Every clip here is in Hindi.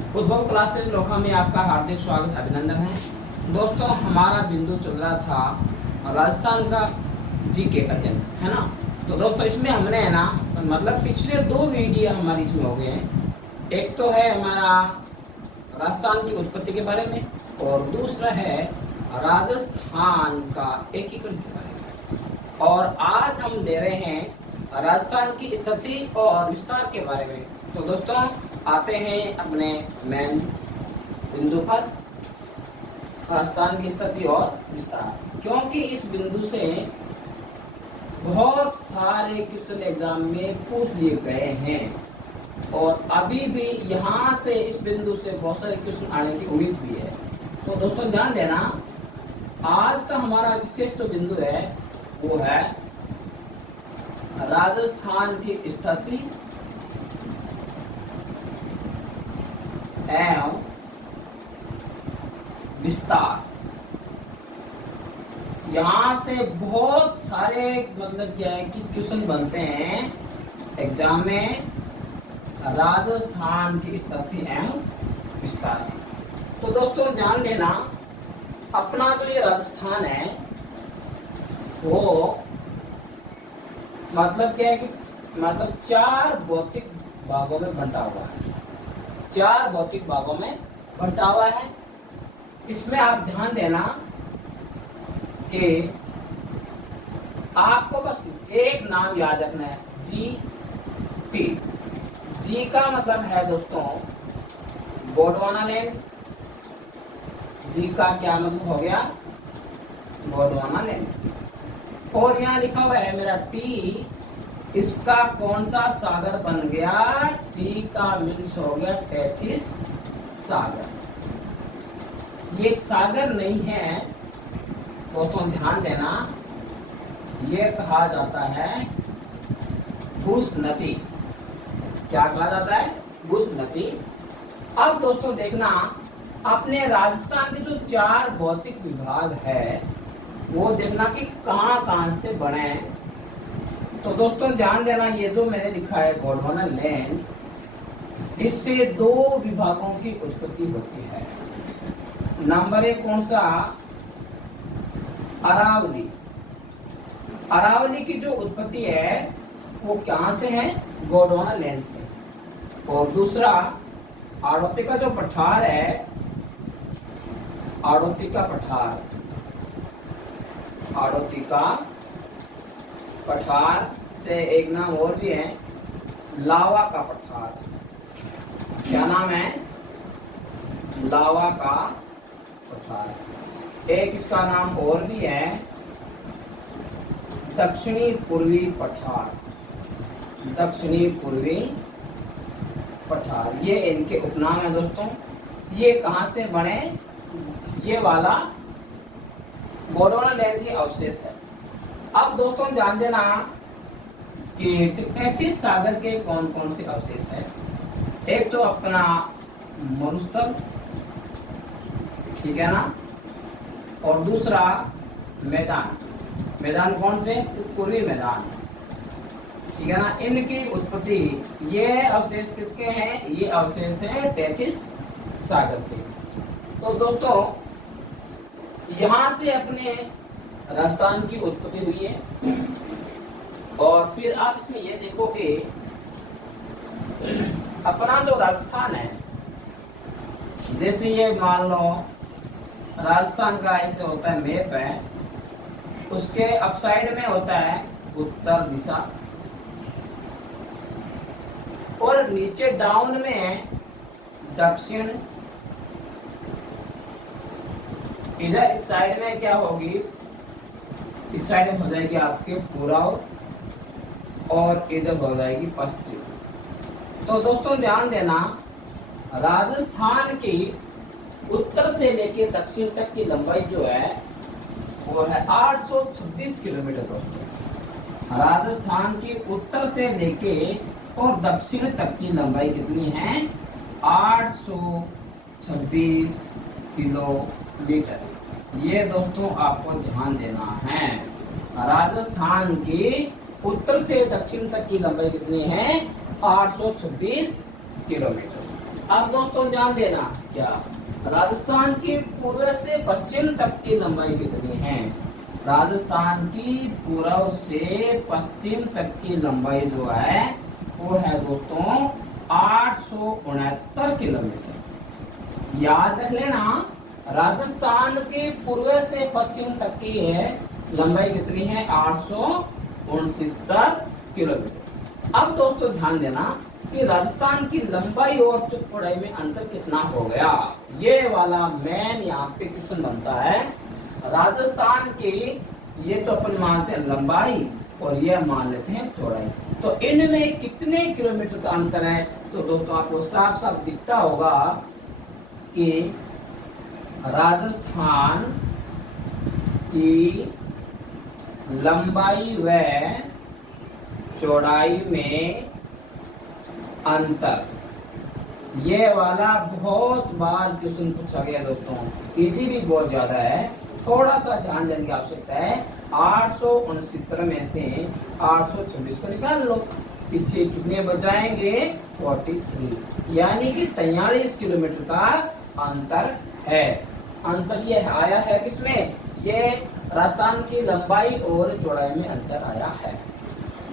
उद्भव क्लासेस लोखा में आपका हार्दिक स्वागत अभिनंदन है। दोस्तों, हमारा बिंदु चल रहा था राजस्थान का जीके का जन्म, है ना। तो दोस्तों, इसमें हमने है ना मतलब पिछले 2 वीडियो हमारी इसमें हो गए हैं। एक तो है हमारा राजस्थान की उत्पत्ति के बारे में और दूसरा है राजस्थान का एकीकरण के बारे में। और आज हम ले रहे हैं राजस्थान की स्थिति और विस्तार के बारे में। तो दोस्तों, आते हैं अपने मेन बिंदु पर, राजस्थान की स्थिति और विस्तार। क्योंकि इस बिंदु से बहुत सारे क्वेश्चन एग्जाम में पूछ लिए गए हैं और अभी भी यहाँ से इस बिंदु से बहुत सारे क्वेश्चन आने की उम्मीद भी है। तो दोस्तों ध्यान देना, आज का हमारा विशेष जो बिंदु है वो है राजस्थान की स्थिति एवं विस्तार। यहाँ से बहुत सारे मतलब क्या है कि क्वेश्चन बनते हैं एग्जाम में राजस्थान की स्थिति एवं विस्तार। तो दोस्तों ध्यान देना, अपना जो ये राजस्थान है वो मतलब क्या है कि मतलब 4 भौतिक भागों में बंटा हुआ है। 4 भौतिक भागों में बंटा हुआ है। इसमें आप ध्यान देना कि आपको बस एक नाम याद रखना है, GT। जी का मतलब है दोस्तों गोंडवाना लैंड। जी का क्या मतलब हो गया? गोंडवाना लैंड। और यहाँ लिखा हुआ है मेरा टी, इसका कौन सा सागर बन गया? टी का मीन्स हो गया तैतीस सागर। ये सागर नहीं है दोस्तों, ध्यान देना, ये कहा जाता है भूस नदी। क्या कहा जाता है? भूस नदी। अब दोस्तों देखना, अपने राजस्थान के जो 4 भौतिक विभाग है वो देखना कि कहाँ कहाँ से बने। तो दोस्तों ध्यान देना, ये जो मैंने लिखा है गोंडवाना लैंड, इससे 2 विभागों की उत्पत्ति होती है। नंबर 1 कौन सा? अरावली। अरावली की जो उत्पत्ति है वो कहाँ से है? गोंडवाना लैंड से। और दूसरा आड़ोती का जो पठार है, आड़ोती का पठार, आड़ोती का पठार से एक नाम और भी है, लावा का पठार। क्या नाम है? लावा का पठार। एक इसका नाम और भी है, दक्षिणी पूर्वी पठार। दक्षिणी पूर्वी पठार, ये इनके उपनाम है दोस्तों। ये कहां से बने? ये वाला गोंडवाना लैंड के अवशेष है। अब दोस्तों ध्यान देना कि 33 सागर के कौन कौन से अवशेष है। एक तो अपना मरुस्थल, ठीक है ना, और दूसरा मैदान। मैदान कौन से? पूर्वी मैदान, ठीक है ना। इनकी उत्पत्ति, ये अवशेष किसके हैं? ये अवशेष हैं 33 सागर के। तो दोस्तों यहाँ से अपने राजस्थान की उत्पत्ति हुई है। और फिर आप इसमें ये देखो कि अपना जो राजस्थान है, जैसे ये मान लो राजस्थान का ऐसे होता है मैप है, उसके अपसाइड में होता है उत्तर दिशा और नीचे डाउन में दक्षिण। इधर इस साइड में क्या होगी? इस साइड में हो जाएगी आपके पूर्व और इधर हो जाएगी पश्चिम। तो दोस्तों ध्यान देना, राजस्थान की उत्तर से लेकर दक्षिण तक की लंबाई जो है वो है 826 किलोमीटर दोस्तों। राजस्थान की उत्तर से लेके और दक्षिण तक की लंबाई कितनी है? 826 किलोमीटर। ये दोस्तों आपको ध्यान देना है, राजस्थान की उत्तर से दक्षिण तक की लंबाई कितनी है? 826 किलोमीटर। अब दोस्तों ध्यान देना, क्या राजस्थान की पूर्व से पश्चिम तक की लंबाई कितनी है? राजस्थान की पूर्व से पश्चिम तक की लंबाई जो है वो है दोस्तों 869 किलोमीटर। याद रख लेना, राजस्थान की पूर्व से पश्चिम तक की है लंबाई कितनी है? 869 किलोमीटर। अब दोस्तों ध्यान देना कि राजस्थान की लंबाई और चौड़ाई में अंतर कितना हो गया, ये वाला मेन यहाँ पे क्वेश्चन बनता है। राजस्थान की ये तो अपन मानते हैं लंबाई और ये मान लेते हैं चौड़ाई, तो इनमें कितने किलोमीटर का अंतर है? तो दोस्तों आपको साफ साफ दिखता होगा कि राजस्थान की लंबाई व चौड़ाई में अंतर, ये वाला बहुत बार क्वेश्चन पूछा गया दोस्तों, इजी भी बहुत ज्यादा है, थोड़ा सा ध्यान देने की आवश्यकता है। 869 में से 826 को निकाल लो, पीछे कितने बचाएंगे? 43, यानी कि 43 किलोमीटर का अंतर है। अंतर ये आया है किसमें? ये राजस्थान की लंबाई और चौड़ाई में अंतर आया है।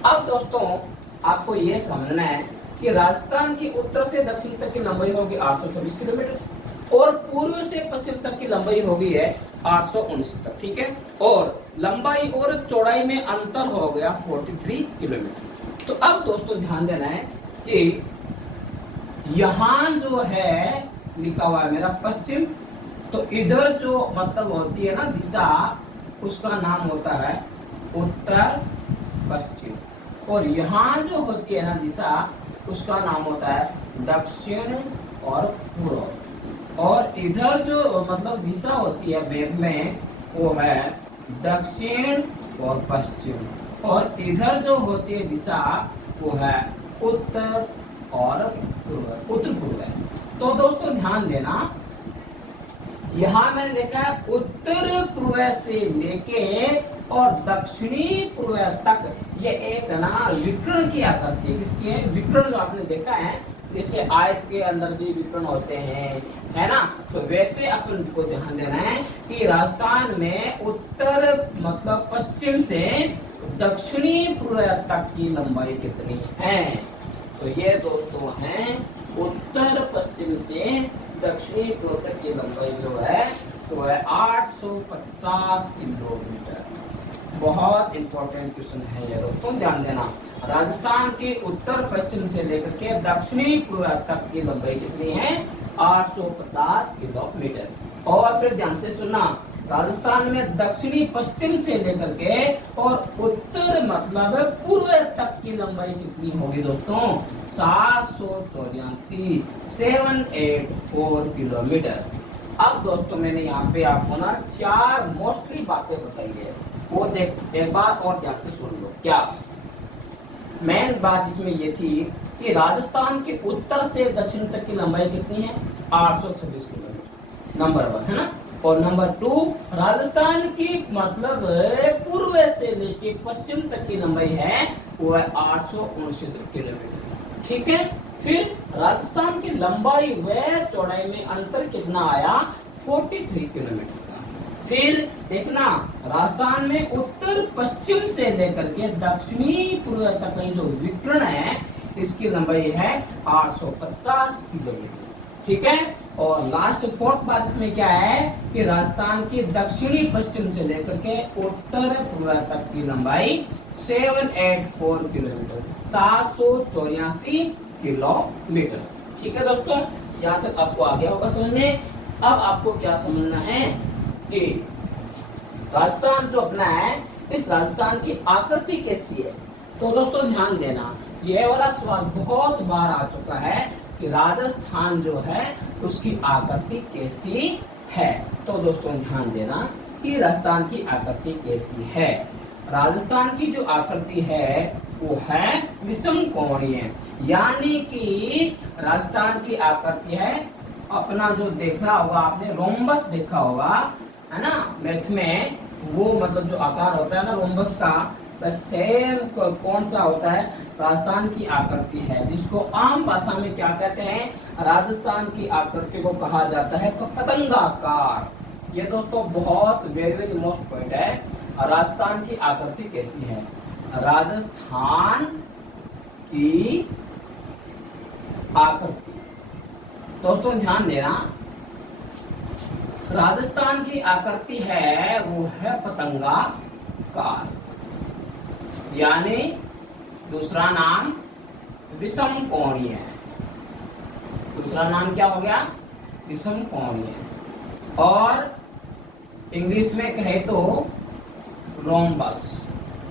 अब दोस्तों आपको ये समझना है कि राजस्थान की उत्तर से दक्षिण तक की लंबाई होगी 826 किलोमीटर और पूर्व से पश्चिम तक की लंबाई होगी है 869, ठीक है, और लंबाई और चौड़ाई में अंतर हो गया 43 किलोमीटर। तो अब दोस्तों ध्यान देना है कि यहाँ जो है लिखा हुआ है मेरा पश्चिम, तो इधर जो मतलब होती है ना दिशा, उसका नाम होता है उत्तर पश्चिम, और यहाँ जो होती है ना दिशा, उसका नाम होता है दक्षिण और पूर्व, और इधर जो मतलब दिशा होती है मैप में वो है दक्षिण और पश्चिम, और इधर जो होती है दिशा वो है उत्तर और पूर्व, उत्तर पूर्व है। तो दोस्तों ध्यान देना, यहाँ मैंने लिखा है उत्तर पूर्व से लेके और दक्षिणी पूर्व तक, ये एक ना विकर्ण की आकृति है। किसकी है? विकर्ण जो आपने देखा है, जैसे आयत के अंदर भी विकर्ण होते हैं, है ना, तो वैसे अपन को ध्यान देना है कि राजस्थान में उत्तर मतलब पश्चिम से दक्षिणी पूर्व तक की लंबाई कितनी है? तो ये दोस्तों है उत्तर पश्चिम से दक्षिणी पूर्व तक की लंबाई जो है तो है 850 किलोमीटर। बहुत इंपॉर्टेंट क्वेश्चन है ये दोस्तों, ध्यान देना। राजस्थान के उत्तर पश्चिम से लेकर के दक्षिणी पूर्व तक की लंबाई कितनी है? 850 किलोमीटर। और फिर ध्यान से सुनना, राजस्थान में दक्षिणी पश्चिम से लेकर के और उत्तर मतलब पूर्व तक की लंबाई कितनी होगी दोस्तों? 784 784 किलोमीटर। अब दोस्तों मैंने यहाँ पे आपको ना 4 मोस्टली बातें बताई है, वो देख एक बार और ध्यान से सुन लो। क्या मेन बात इसमें ये थी कि राजस्थान के उत्तर से दक्षिण तक की लंबाई कितनी है? 826 किलोमीटर, नंबर 1 है ना। और नंबर 2, राजस्थान की मतलब पूर्व से लेके पश्चिम तक की लंबाई है वो है 869 किलोमीटर, ठीक है। फिर राजस्थान की लंबाई व चौड़ाई में अंतर कितना आया? 43 किलोमीटर का। फिर देखना, राजस्थान में उत्तर पश्चिम से लेकर के दक्षिणी पूर्व तक की जो विकर्ण है, इसकी लंबाई है 850 किलोमीटर, ठीक है। और लास्ट 4th बात इसमें क्या है कि राजस्थान की दक्षिणी पश्चिम से लेकर के उत्तर पूर्व तक की लंबाई 784 किलोमीटर, 784 किलोमीटर, ठीक है दोस्तों। यहाँ तक आपको आ गया होगा समझने। अब आपको क्या समझना है कि राजस्थान जो अपना है, इस राजस्थान की आकृति कैसी है। तो दोस्तों ध्यान देना, यह वाला सवाल बहुत बार आ चुका है कि राजस्थान जो है उसकी आकृति कैसी है। तो दोस्तों ध्यान देना कि राजस्थान की आकृति कैसी है। राजस्थान की जो आकृति है वो है विषम कोणीय, यानी कि राजस्थान की आकृति है अपना जो देखा होगा आपने रोम्बस देखा होगा, है ना, मैथ में वो मतलब जो आकार होता है ना रोम्बस का, द सेम कौन सा होता है, राजस्थान की आकृति है, जिसको आम भाषा में क्या कहते हैं, राजस्थान की आकृति को कहा जाता है पतंगाकार। ये दोस्तों बहुत वेरी वेरी मोस्ट पॉइंट है। राजस्थान की आकृति कैसी है, राजस्थान की आकृति, दोस्तों ध्यान देना, राजस्थान की आकृति है वो है पतंगाकार, यानी दूसरा नाम विषम कोणीय है। दूसरा नाम क्या हो गया, विषम कोणीय, और इंग्लिश में कहे तो रोम्बस।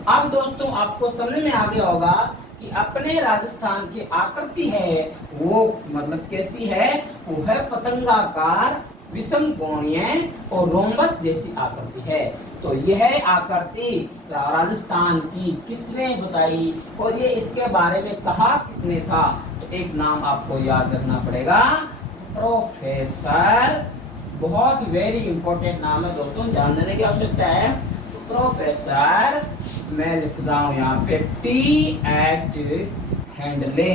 अब दोस्तों आपको समझ में आ गया होगा कि अपने राजस्थान की आकृति है वो मतलब कैसी है, वो है पतंगाकार, विषम कोणीय और रोम्बस जैसी आकृति है। तो यह आकृति राजस्थान की किसने बताई और ये इसके बारे में कहा किसने था, तो एक नाम आपको याद रखना पड़ेगा, प्रोफेसर। बहुत वेरी इंपॉर्टेंट नाम है दोस्तों, ध्यान देने की आवश्यकता है। तो प्रोफेसर, मैं लिख रहा हूं यहाँ पे T.H. हैंडले।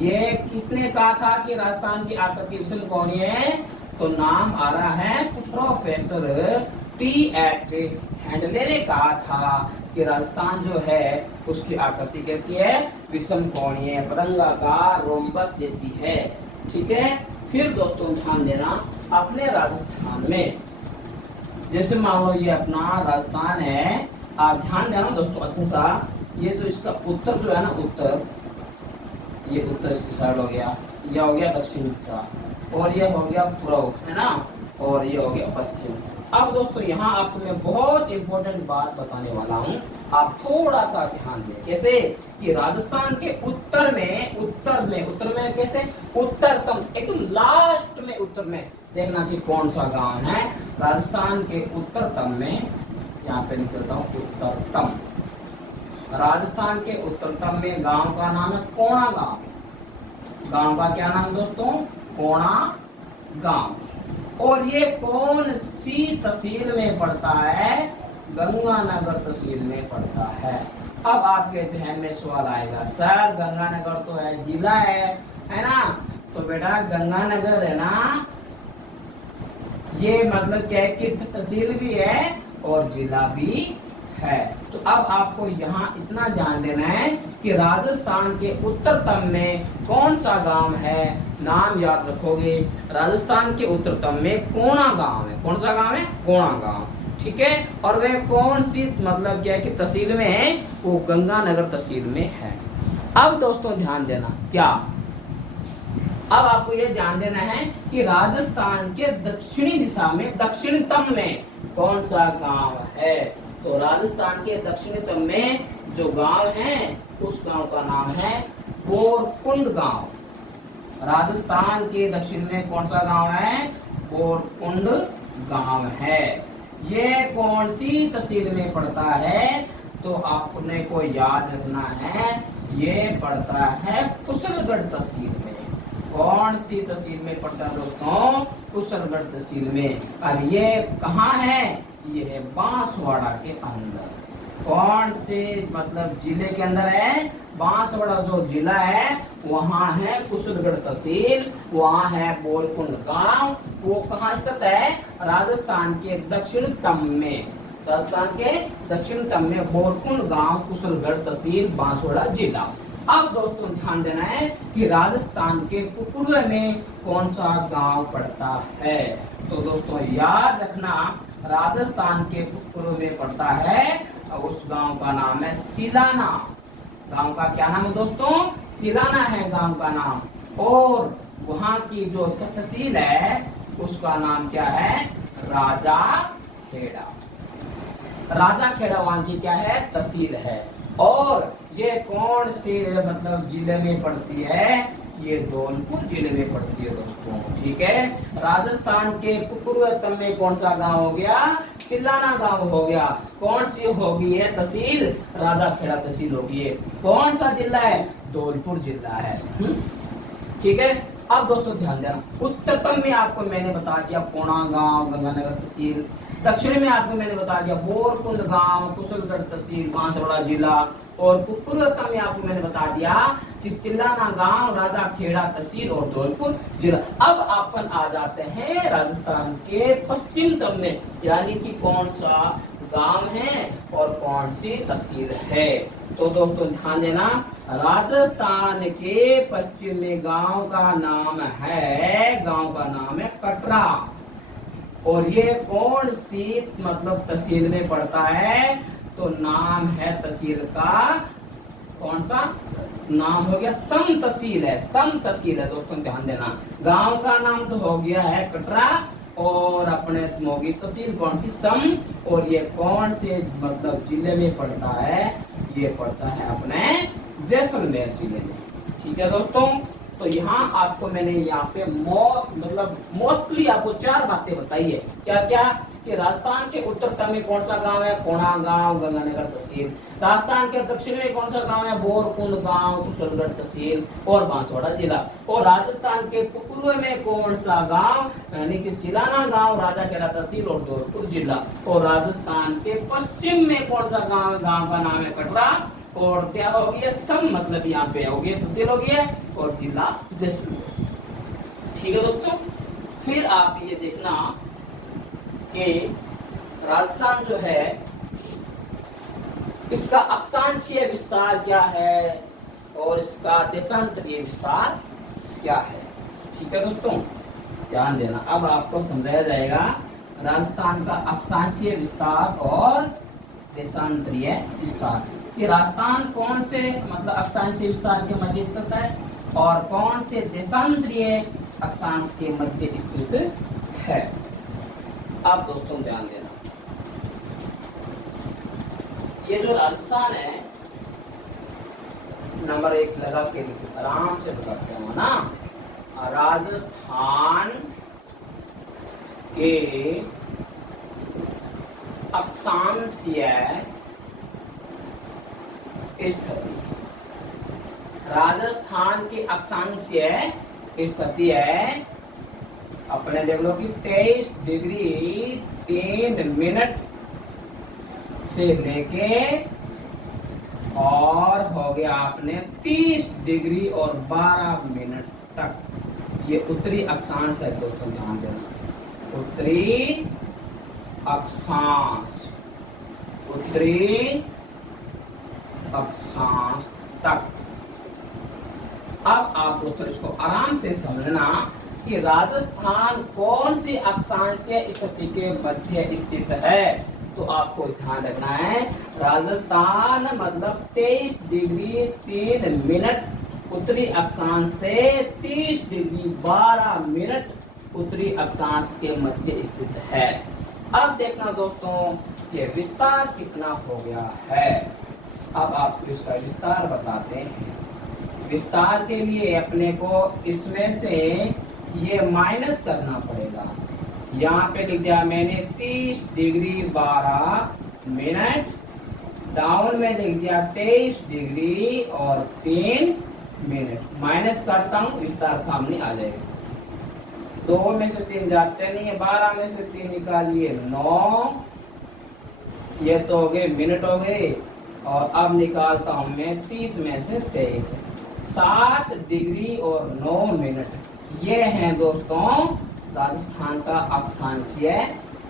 ये किसने कहा था कि राजस्थान की आकृति विषम कोणीय है, तो नाम आ रहा है तो प्रोफेसर T.H. हैंडले ने कहा था कि राजस्थान जो है उसकी आकृति कैसी है, विषम कोणीय, पतंगाकार, रोम्बस जैसी है। ठीक है, फिर दोस्तों ध्यान देना, अपने राजस्थान में जैसे मान लो ये अपना राजस्थान है, आप ध्यान देना दोस्तों अच्छे सा, ये जो इसका उत्तर जो है ना, उत्तर, ये उत्तर इसकी साइड हो गया, यह हो गया दक्षिण दिशा, और ये हो गया पूर्व, है ना, और ये हो गया पश्चिम। अब दोस्तों यहाँ आपको मैं बहुत इंपॉर्टेंट बात बताने वाला हूँ, आप थोड़ा सा ध्यान दें। कैसे कि राजस्थान के उत्तर में कैसे, उत्तरतम एकदम लास्ट में उत्तर में देखना कि कौन सा गांव है। राजस्थान के उत्तरतम में, यहाँ पे निकलता हूँ, उत्तरतम, राजस्थान के उत्तरतम में गांव का नाम है कोणा गांव। गांव का क्या नाम दोस्तों, कोणा गांव। और ये कौन सी तहसील में पड़ता है, गंगानगर तहसील में पड़ता है। अब आपके जहन में सवाल आएगा, सर गंगानगर तो है, जिला है ना, तो बेटा गंगानगर है ना, ये मतलब क्या है कि तहसील भी है और जिला भी है। तो अब आपको यहाँ इतना जान देना है कि राजस्थान के उत्तरतम में कौन सा गांव है, नाम याद रखोगे। राजस्थान के उत्तरतम में कोणा गांव है। कौन सा गांव है, कोणा गांव। ठीक है, और वह कौन सी मतलब क्या है कि तहसील में है, वो गंगानगर तहसील में है। अब दोस्तों ध्यान देना, क्या अब आपको यह ध्यान देना है कि राजस्थान के दक्षिणी दिशा में दक्षिणतम में कौन सा गांव है। तो राजस्थान के दक्षिणतम में जो गांव है उस गांव का नाम है बोरकुंड गांव। राजस्थान के दक्षिण में कौन सा गांव है, बोरकुंड गांव है। ये कौन सी तहसील में पड़ता है, तो आपने को याद रखना है, ये पड़ता है कुशलगढ़ तहसील में। कौन सी तहसील में पड़ता है दोस्तों, कुशलगढ़ तहसील में। और ये कहाँ है, ये है बांसवाड़ा के अंदर। कौन से मतलब जिले के अंदर है, बांसवाड़ा जो जिला है वहाँ है कुशलगढ़ तहसील, वहाँ है बोरकुंड गांव। वो कहाँ स्थित है, राजस्थान के दक्षिणतम में। राजस्थान के दक्षिणतम में बोरकुंड गांव, कुशलगढ़ तहसील, बांसवाड़ा जिला। अब दोस्तों ध्यान देना है कि राजस्थान के पूर्व में कौन सा गांव पड़ता है। तो दोस्तों याद रखना, राजस्थान के पूर्व में पड़ता है और उस गांव का नाम है सिलाना। गांव का क्या नाम है दोस्तों, सिलाना है गांव का नाम। और वहां की जो तहसील है उसका नाम क्या है, राजा खेड़ा। राजा खेड़ा वहां की क्या है, तहसील है। और ये कौन से मतलब जिले में पड़ती है, ये धौलपुर जिले में पड़ती है दोस्तों। ठीक है, राजस्थान के पूर्वतम में कौन सा गांव हो गया, सिलाना गांव हो गया। कौन सी होगी है तहसील, राजा खेड़ा तहसील होगी। कौन सा जिला है, धौलपुर जिला है। ठीक है, अब दोस्तों ध्यान देना, उत्तरतम में आपको मैंने बता दिया कोणा गांव, गंगानगर तहसील। दक्षिण में आपको मैंने बता दिया बोरकुंड गांव, कुशलगढ़ तहसील, बांसवाड़ा जिला। और पूर्वोत्तर में आपको मैंने बता दिया कि सिल्लाना गांव, राजा खेड़ा तहसील और धौलपुर जिला। अब अपन आ जाते हैं राजस्थान के पश्चिमतम में, यानी कि कौन सा गांव है और कौन सी तहसील है। तो दोस्तों ध्यान देना, राजस्थान के पश्चिम में गांव का नाम है कटरा। और ये कौन सी मतलब तहसील में पड़ता है, तो नाम है तहसील का कौन सा नाम हो गया, सम तहसील है। सम तहसील है दोस्तों, ध्यान देना। गांव का नाम तो हो गया है कटरा और अपने होगी तहसील कौन सी, सम। और ये कौन से मतलब जिले में पड़ता है, ये पड़ता है अपने जैसलमेर जिले में। ठीक है दोस्तों, तो यहाँ आपको मैंने यहाँ पे मतलब मोस्टली आपको 4 बातें बताई है। क्या क्या कि राजस्थान के उत्तरतम में कौन सा गांव है, कोणा गांव, गंगानगर तहसील। राजस्थान के दक्षिण में कौन सा गांव है, बोरकुंड गांव, कुशलगढ़ तहसील और बांसवाड़ा जिला। और राजस्थान के पूर्व में कौन सा गांव, यानी कि सिलाना गांव, राजा खेड़ा तहसील और धौलपुर जिला। और राजस्थान के पश्चिम में कौन सा गांव है, गांव का नाम है कटरा। और क्या हो गया, सम मतलब यहाँ पे हो गया तहसील हो गया और जिला जैसलमेर। ठीक है दोस्तों, फिर आप ये देखना कि राजस्थान जो है इसका अक्षांशीय विस्तार क्या है और इसका देशांतरीय विस्तार क्या है। ठीक है दोस्तों, ध्यान देना। अब आपको समझाया जाएगा राजस्थान का अक्षांशीय विस्तार और देशांतरीय विस्तार। कि राजस्थान कौन से मतलब अक्षांशीय विस्तार के मध्य स्थित है और कौन से देशांतरीय अक्षांश के मध्य स्थित है। अब दोस्तों ध्यान देना, ये जो राजस्थान है नंबर 1 लगा के लिखिए, आराम से बताते हो ना। राजस्थान के अक्षांशीय स्थिति, राजस्थान की अक्षांशीय स्थिति है अपने देख लो कि 23 डिग्री 3 मिनट से लेके और हो गया आपने 30 डिग्री और 12 मिनट तक। ये उत्तरी अक्षांश है दोस्तों, ध्यान देना। उत्तरी अक्षांश, उत्तरी अक्षांश तक। अब आप दोस्तों इसको आराम से समझना कि राजस्थान कौन सी अक्षांशीय स्थिति के मध्य स्थित है। तो आपको ध्यान रखना है, राजस्थान मतलब 23 डिग्री 3 मिनट उत्तरी अक्षांश से 30 डिग्री 12 मिनट उत्तरी अक्षांश के मध्य स्थित है। अब देखना दोस्तों ये विस्तार कितना हो गया है। अब आपको इसका विस्तार बताते हैं। विस्तार के लिए अपने को इसमें से ये माइनस करना पड़ेगा। यहाँ पे लिख दिया मैंने 30 डिग्री 12 मिनट, डाउन में लिख दिया 23 डिग्री और 3 मिनट। माइनस करता हूँ, विस्तार सामने आ जाएगा। 2 में से 3 जाते नहीं है, 12 में से 3 निकालिए 9, ये तो हो गए मिनट हो गए। और अब निकालता हूं मैं 30 में से 23, 7 डिग्री और 9 मिनट। ये हैं दोस्तों राजस्थान का अक्षांशीय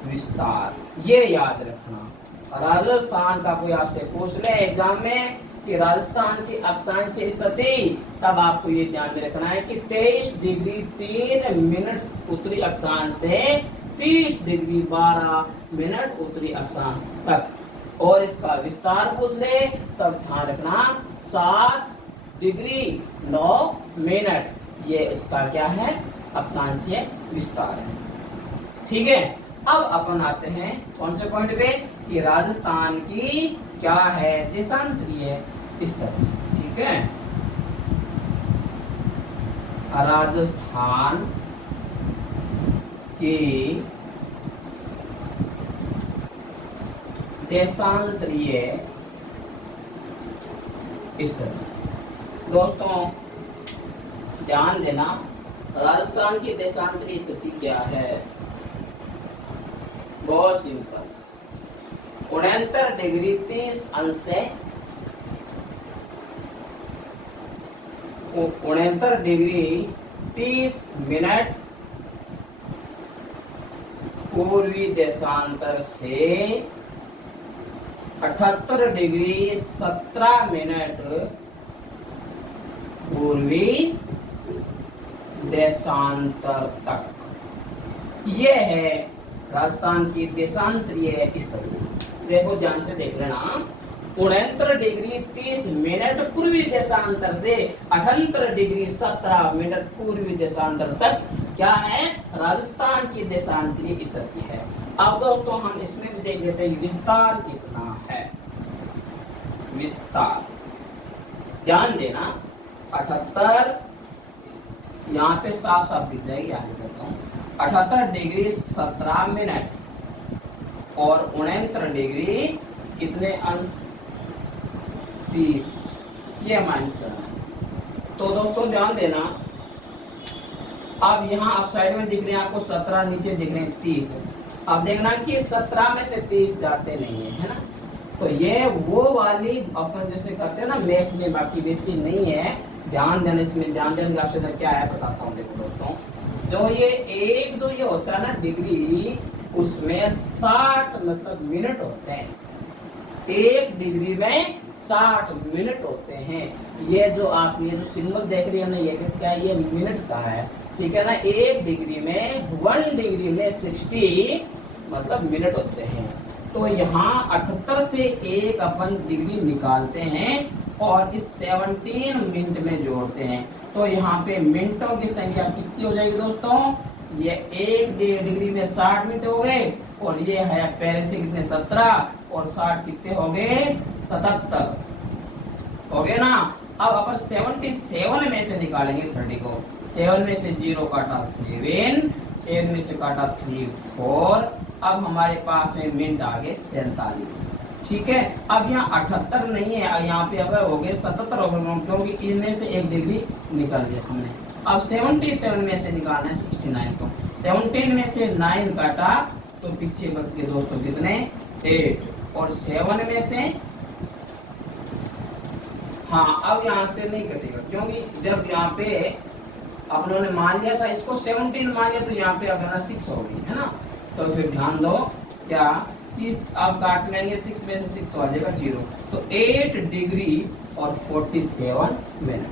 विस्तार। ये याद रखना। राजस्थान का कोई आपसे पूछ ले एग्जाम में कि राजस्थान की अक्षांशीय स्थिति, तब आपको ये ध्यान में रखना है कि 23 डिग्री 3 मिनट उत्तरी अक्षांश से 30 डिग्री 12 मिनट उत्तरी अक्षांश तक। और इसका विस्तार पूछ ले तब ध्यान रखना 7 डिग्री 9 मिनट। ये इसका क्या है, अक्षांशीय विस्तार है। ठीक है, अब अपन आते हैं कौन से पॉइंट पे कि राजस्थान की क्या है देशांतरीय स्थिति। ठीक है, राजस्थान की देशांतरीय स्थिति। दोस्तों ध्यान देना, राजस्थान की देशांतरीय स्थिति क्या है बहुत सिंपल। 69 डिग्री 30 अंश से 69 डिग्री 30 मिनट पूर्वी देशांतर से 78 डिग्री 17 मिनट पूर्वी देशांतर तक। ये है राजस्थान की देशांतरीय स्थिति। देखो ध्यान से देख लेना। 69 डिग्री 30 मिनट पूर्वी देशांतर से 78 डिग्री 17 मिनट पूर्वी देशांतर तक क्या है, राजस्थान की देशांतरीय स्थिति है। अब दोस्तों हम इसमें भी देख लेते हैं विस्तार कितना है। विस्तार ध्यान देना, 78 यहाँ पे साफ साफ दिख जाएगी, आगे कहता हूँ 78 डिग्री 17 मिनट और 69 डिग्री कितने अंश 30, ये माइनस करना है। तो दोस्तों ध्यान देना, अब यहाँ आप साइड में दिख रहे हैं आपको 17, नीचे दिख रहे हैं 30। अब देखना कि 17 में से 30 जाते नहीं है, है ना। तो ये वो वाली अपन जैसे करते हैं ना मैथ में, बाकी बेसी नहीं है। ध्यान देने, इसमें ध्यान देने का आपसे क्या है बताता हूँ। देखो दोस्तों, जो ये होता है ना डिग्री, उसमें 60 मतलब मिनट होते हैं। 1 डिग्री में 60 मिनट होते हैं। ये जो सिंबल देख रही है ना, ये किसका है, ये मिनट का है, ठीक है ना। 1 डिग्री में 60 मतलब मिनट होते हैं। तो यहाँ 78 से एक अपन डिग्री निकालते हैं और इस 17 मिनट में जोड़ते हैं। तो यहाँ पे मिनटों की संख्या कितनी हो जाएगी दोस्तों, ये 1 डिग्री में 60 मिनट हो गए, और ये है पहले से कितने 17 और 60 कितने हो गए 77 हो गए ना। अब अपन 77 में से निकालेंगे 30 को। 7 में से 0 काटा 7 में से काटा 3 4। अब हमारे पास में मिनट आ गए 47, ठीक है। अब यहाँ 78 नहीं है, यहाँ पे अब हो गए 77 हो गए, क्योंकि इनमें से 1 डिग्री निकल दिया हमने। अब 77 में से निकालना है 69 को। 17 में से 9 काटा तो पीछे बच गए दोस्तों कितने 8, और 7 में से हाँ, अब यहाँ से नहीं कटेगा, क्योंकि जब यहाँ पे अपनों ने मान लिया था इसको 17 मान लिया, तो यहाँ पे अब 6 हो गई, है ना। तो फिर ध्यान दो, क्या इस अब काट लेंगे 6 में से 6 तो आ जाएगा 0। तो 8 डिग्री और 47 मिनट।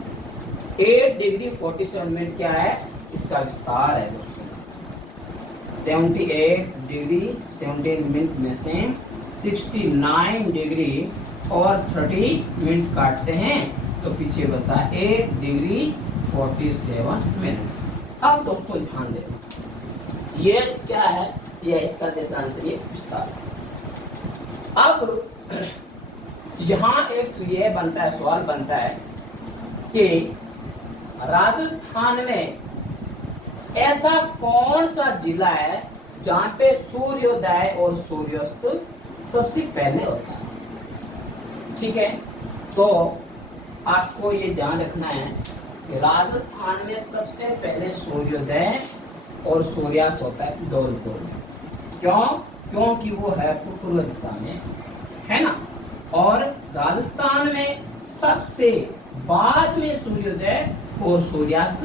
8 डिग्री 47 मिनट क्या है, इसका विस्तार है दोस्तों। 78 डिग्री 17 मिनट में से 69 डिग्री और 30 मिनट काटते हैं, तो पीछे बता 8 डिग्री 47 मिनट। अब दोस्तों ध्यान देना, ये क्या है, ये इसका देशांतरीय विस्तार। अब यहाँ एक ये बनता है, सवाल बनता है कि राजस्थान में ऐसा कौन सा जिला है जहाँ पे सूर्योदय और सूर्यास्त सबसे पहले होता है, ठीक है। तो आपको ये ध्यान रखना है कि राजस्थान में सबसे पहले सूर्योदय और सूर्यास्त होता है धौलपुर में। क्यों? क्योंकि वो है पूर्व दिशा में, है ना। और राजस्थान में सबसे बाद में सूर्योदय और सूर्यास्त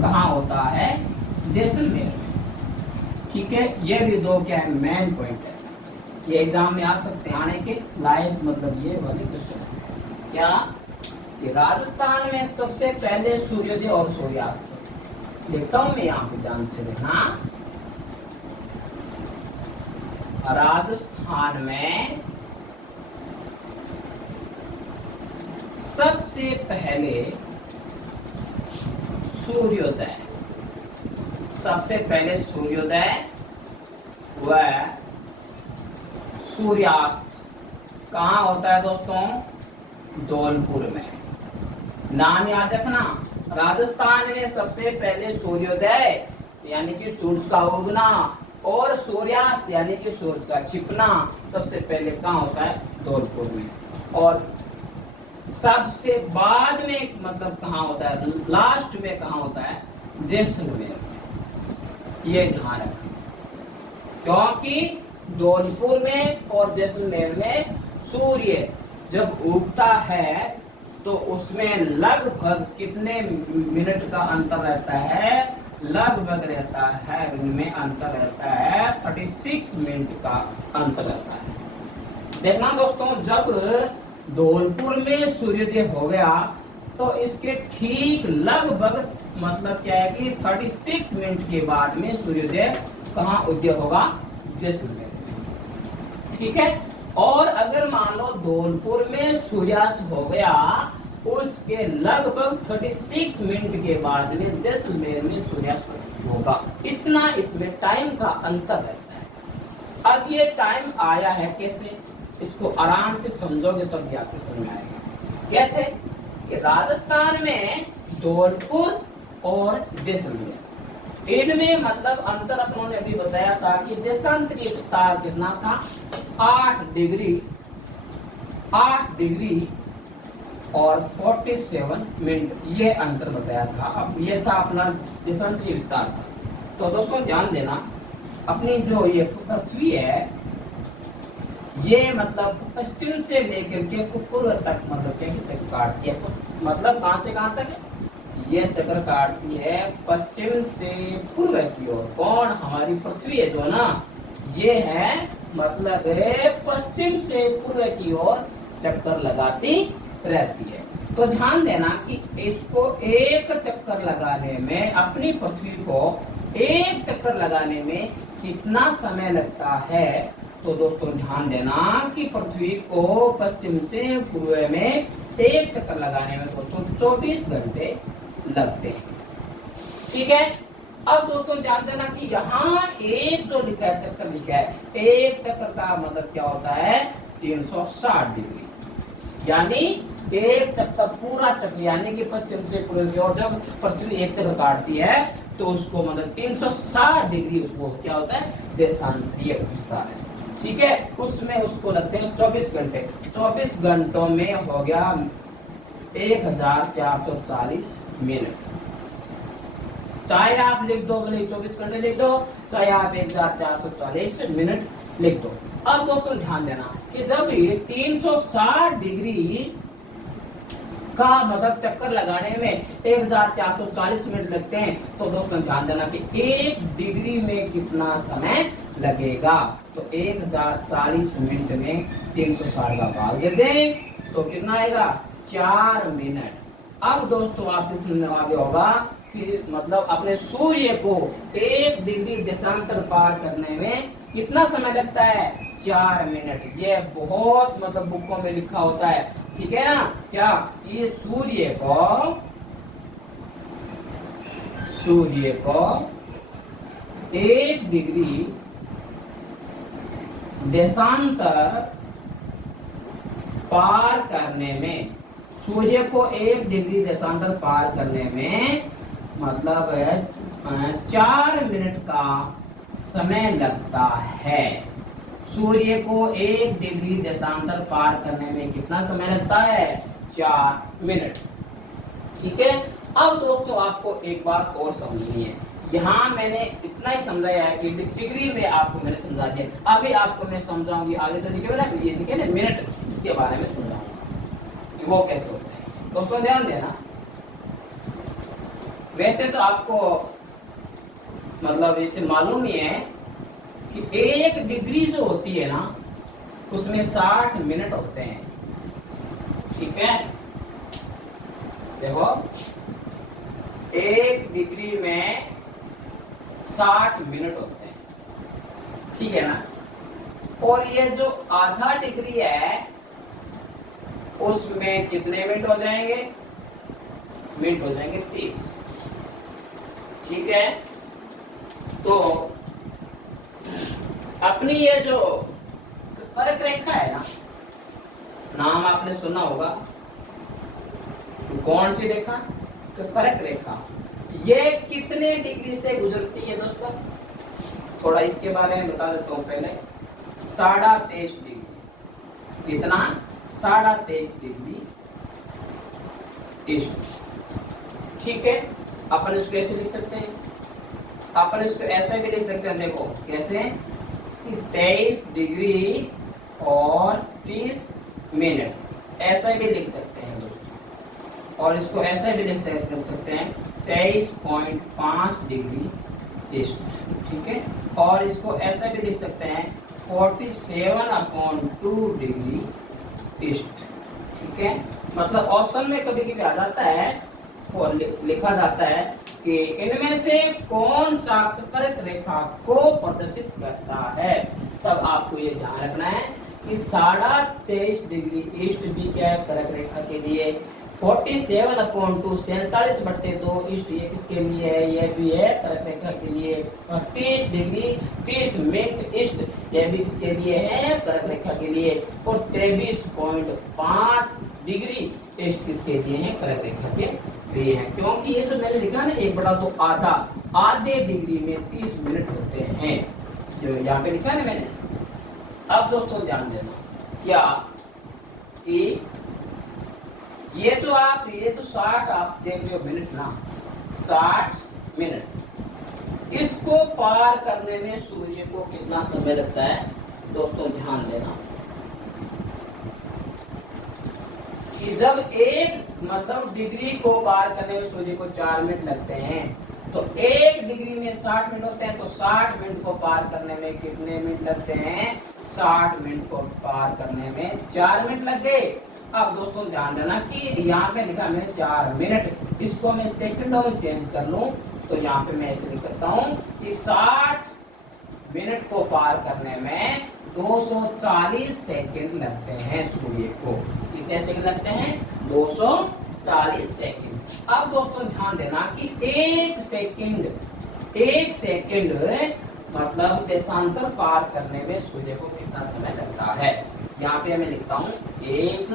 कहाँ होता है, जैसलमेर में, ठीक है। ये भी दो क्या है मेन पॉइंट है, ये एग्जाम में आ सकते हैं, आने के लायक मतलब ये वाले क्वेश्चन। क्या कि राजस्थान में सबसे पहले सूर्योदय और सूर्यास्त। लिखता हूं मैं यहाँ पे, ध्यान से देखना। राजस्थान में सबसे पहले सूर्योदय, सबसे पहले सूर्योदय व सूर्यास्त कहाँ होता है दोस्तों, धौलपुर में। नाम याद रखना, राजस्थान में सबसे पहले सूर्योदय यानी कि सूरज का उगना और सूर्यास्त यानी कि सूरज का छिपना सबसे पहले कहाँ होता है, धौलपुर में। और सबसे बाद में मतलब कहाँ होता है, लास्ट में कहाँ होता है, जैसलमेर में। ये ध्यान रखना, क्योंकि धौलपुर में और जैसलमेर में सूर्य जब उगता है तो उसमें लगभग कितने मिनट का अंतर रहता है? लगभग रहता है, इनमें अंतर रहता है 36 मिनट का अंतर रहता है। देखना दोस्तों, जब धौलपुर में सूर्योदय हो गया तो इसके ठीक लगभग मतलब क्या है कि 36 मिनट के बाद में सूर्योदय कहाँ उदय होगा? जैसलमेर में। ठीक है। और अगर मान लो धौलपुर में सूर्यास्त हो गया उसके लगभग 36 मिनट के बाद में जैसलमेर में सूर्यास्त होगा। इतना इसमें टाइम का अंतर रहता है। अब ये टाइम आया है कैसे? इसको आराम से समझोगे तो भी आपको समझ में आएगा। कैसे कि राजस्थान में धौलपुर और जैसलमेर, इनमें मतलब अंतर अपनों ने अभी बताया था कि देशांतरीय विस्तार कितना था? 8 डिग्री और 47 मिनट, ये अंतर बताया था। अब ये था अपना देशांतरीय विस्तार था। तो दोस्तों ध्यान देना, अपनी जो ये पृथ्वी है ये मतलब पश्चिम से लेकर के पूर्व तक मतलब चक्र काटती है। मतलब कहां से कहां तक? ये चक्र काटती है पश्चिम से पूर्व की ओर। कौन? हमारी पृथ्वी है जो ना, ये है मतलब है पश्चिम से पूर्व की ओर चक्कर लगाती रहती है। तो ध्यान देना कि इसको एक चक्कर लगाने में, अपनी पृथ्वी को एक चक्कर लगाने में कितना समय लगता है? तो दोस्तों ध्यान देना कि पृथ्वी को पश्चिम से पूर्व में एक चक्कर लगाने में दोस्तों 24 घंटे लगते हैं। ठीक है। अब दोस्तों ध्यान देना कि यहाँ एक जो लिखा है, चक्कर लिखा है, एक चक्कर का मतलब क्या होता है? 360 डिग्री। यानी एक चक्कर, पूरा चक्कर, यानी कि पश्चिम से पूर्व की ओर जब पृथ्वी एक चक्कर काटती है तो उसको मतलब 360 डिग्री उसको क्या होता है? देशांतरीय विस्तार है। ठीक है। उसमें उसको लगते हैं 24 घंटे। 24 घंटों में हो गया 1440 मिनट। चाहे आप लिख दो, बोले 24 घंटे लिख दो, चाहे आप 1440 मिनट लिख दो। अब दोस्तों ध्यान देना कि जब ये 360 डिग्री का मतलब चक्कर लगाने में 1440 मिनट लगते हैं, तो दोस्तों ध्यान देना कि 1 डिग्री में कितना समय लगेगा? तो 1040 मिनट में 360 का भाग दे दें तो कितना आएगा? 4 मिनट। अब दोस्तों आपके समझ में आगे होगा कि मतलब अपने सूर्य को 1 डिग्री देशांतर पार करने में कितना समय लगता है? 4 मिनट। ये बहुत मतलब बुकों में लिखा होता है। ठीक है ना? क्या ये सूर्य को 1 डिग्री देशांतर पार करने में, सूर्य को 1 डिग्री देशांतर पार करने में मतलब 4 मिनट का समय लगता है। सूर्य को 1 डिग्री देशांतर पार करने में कितना समय लगता है? 4 मिनट। ठीक है। अब दोस्तों आपको एक बात और समझनी है। यहाँ मैंने इतना ही समझाया है कि डिग्री में आपको मैंने समझा दिया। अभी आपको मैं समझाऊंगी आगे तो लिखे ना, ये लिखे ना मिनट, इसके बारे में समझाऊंगा कि वो कैसे होता है। दोस्तों ध्यान देना, वैसे तो आपको मतलब इसे मालूम ही है कि 1 डिग्री जो होती है ना उसमें 60 मिनट होते हैं। ठीक है। देखो 1 डिग्री में 60 मिनट होते हैं। ठीक है ना? और ये जो आधा डिग्री है उसमें कितने मिनट हो जाएंगे? मिनट हो जाएंगे 30। ठीक है। तो अपनी ये जो कर्क रेखा है ना, नाम आपने सुना होगा, तो कौन सी रेखा? कर्क रेखा। ये कितने डिग्री से गुजरती है दोस्तों? थोड़ा इसके बारे में बता देता हूँ पहले। 23.5 डिग्री। कितना? 23.5 डिग्री ईस्ट। ठीक है। अपन इसको ऐसे लिख सकते हैं, अपन इसको ऐसे भी लिख सकते हैं। देखो कैसे कि 23 डिग्री और 30 मिनट, ऐसा भी लिख सकते हैं दोस्तों। और इसको ऐसा भी लिख सकते हैं 23.5 डिग्री ईस्ट, ठीक है। और इसको ऐसा भी लिख सकते हैं 47/2 डिग्री ईस्ट, ठीक है। मतलब ऑप्शन में कभी कभी आ जाता है और लिखा जाता है कि इनमें से कौन सा कर्क रेखा को प्रदर्शित करता है। तब आपको ये ध्यान रखना है कि 23.5 डिग्री ईस्ट भी क्या है कर्क रेखा के लिए, 47/2 47/2 ईस्ट ये किसके लिए है, ये भी है कर्क रेखा के लिए। और 30 डिग्री 30 मिनट ईस्ट ये भी किसके लिए है, कर्क रेखा के लिए। और 23.5 डिग्री ईस्ट किसके लिए है, कर्क रेखा के लिए है। क्योंकि ये जो मैंने लिखा ना 1/2 आधा, आधे डिग्री में 30 मिनट होते हैं, जो यहाँ पे लिखा है ना मैंने। अब दोस्तों ध्यान देना क्या कि ये तो 60 आप देख रहे हो मिनट ना, 60 मिनट, इसको पार करने में सूर्य को कितना समय लगता है दोस्तों, ध्यान देना कि जब एक मतलब डिग्री को पार करने में सूर्य को 4 मिनट लगते हैं, तो 1 डिग्री में 60 मिनट होते हैं, तो 60 मिनट को पार करने में कितने मिनट लगते हैं, 60 मिनट को पार करने में 4 मिनट लग गए। अब दोस्तों ध्यान देना कि यहाँ पे लिखा मैंने 4 मिनट, इसको मैं सेकंडों में चेंज कर लूं तो यहाँ पे मैं ऐसे लिख सकता हूँ कि 60 मिनट को पार करने में 240 सेकंड लगते हैं सूर्य को। कितने सेकंड लगते हैं, 240 सेकंड। अब दोस्तों ध्यान देना कि एक सेकंड मतलब देशांतर पार करने में सूर्य को कितना समय लगता है। यहाँ पे मैं लिखता हूँ 1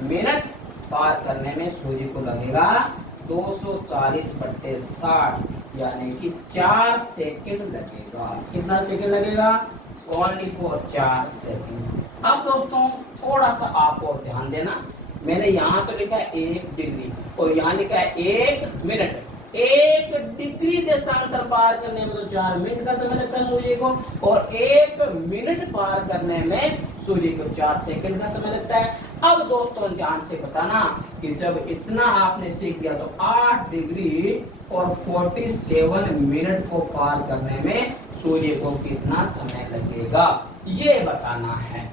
मिनट पार करने में सूर्य को लगेगा 240/60, यानी कि 4 सेकंड लगेगा। कितना सेकंड लगेगा, ओनली फॉर 4 सेकंड। अब दोस्तों थोड़ा सा आप और ध्यान देना, मैंने यहाँ तो लिखा है 1 डिग्री और यहाँ लिखा है 1 मिनट। 1 डिग्री देशांतर पार करने में तो 4 मिनट का समय लगता है सूर्य को, और 1 मिनट पार करने में सूर्य को 4 सेकंड का समय लगता है। अब दोस्तों ध्यान से बताना कि जब इतना आपने सीख लिया तो 8 डिग्री और 47 मिनट को पार करने में सूर्य को कितना समय लगेगा, ये बताना है।